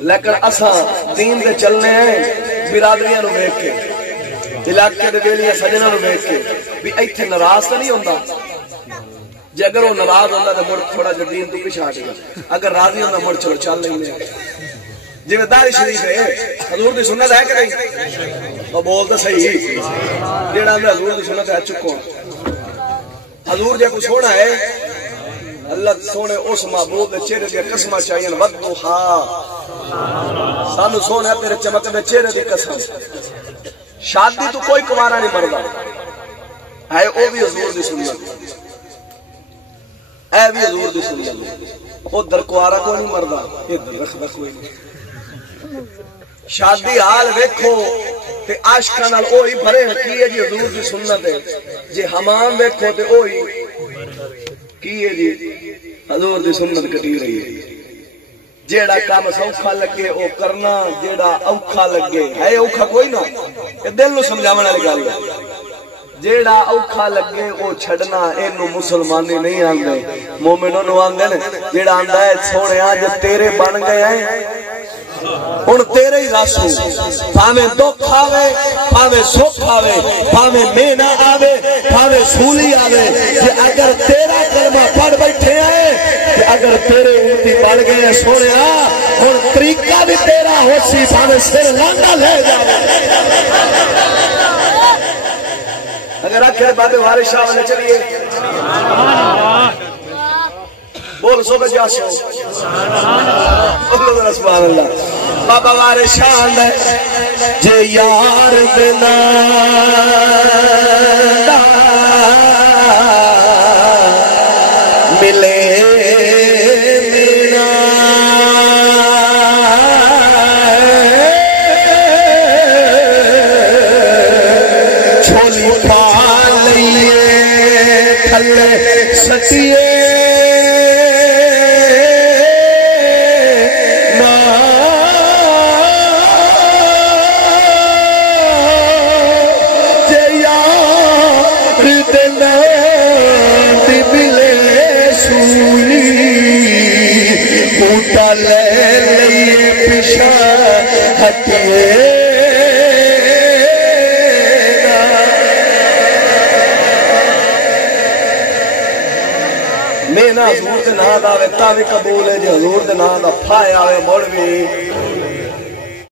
لیکن اساں دین دے چلنے ہیں برادریاں نو ویکھ کے علاقے دے ویلیاں سجنا نو ویکھ کے بھی ایتھے ناراض تو نہیں ہوندا جے اگر وہ ناراض ہوندا تے مڑ تھوڑا جا دین تو پیچھے ہٹ گیا اگر راضی ہوندا مڑ چلو چل لیندے جی داڑھی شریف ہے حضور دی سنت ہے کہ نہیں وہ بول تو صحیح جیڑا میں حضور دی سنت ہے چکو حضور جے کو سونا ہے اللہ سونے اس معبود دے چہرے دی قسمہ چاہیے وضحا سانو سونا تیرے چمکدے چہرے دی قسم شادی تو کوئی کنوارا نہیں مردا ہے او بھی حضور دی سنت اے بھی حضور دی سنت او در کنوارا کو نہیں مردا ادھر رکھدا کوئی نہیں شادی حال ویکھو تے عاشقاں نال اوہی بھرے کی ہے جی حضور دی سنت ہے جے حمام ویکھو تے اوہی کی ہے جی حضور دی سنت کٹی رہی ہے جیڑا کام سوکھا لگے او کرنا جیڑا اوکھا لگے ہے اوکھا کوئی نہ یہ دل نو سمجھاون والی گل ہے جیڑا اوکھا لگے او چھڈنا اینو مسلمانی نہیں آندے مومنوں نو آندے نے جیڑا آندا ہے سونیا جے تیرے بن گئے ہیں ہن تیرے ہی راسو بھاویں دکھ آوے بھاویں سکھ آوے بھاویں مینا آوے بھاویں سولی آوے کہ اگر تیرا کلمہ پڑھ بیٹھے ہیں کہ اگر تیرے امتی بن گئے ہیں سونیا ہن طریقہ بھی تیرا ہو سی بھاویں سر لانڈا لے جاوے اگر آخر بابے وارث شاہ والے چلیے بول سو بجا سو بولو سبحان اللہ بابا وارث شاہ ہے جے یار بنا ملے میرا چھولی پا لئیے تھلے سٹیے میں نہ حضور دے نام دا وے تاوی قبول ہے جے حضور دے نام دا پھایا ہوئے مڑ بھی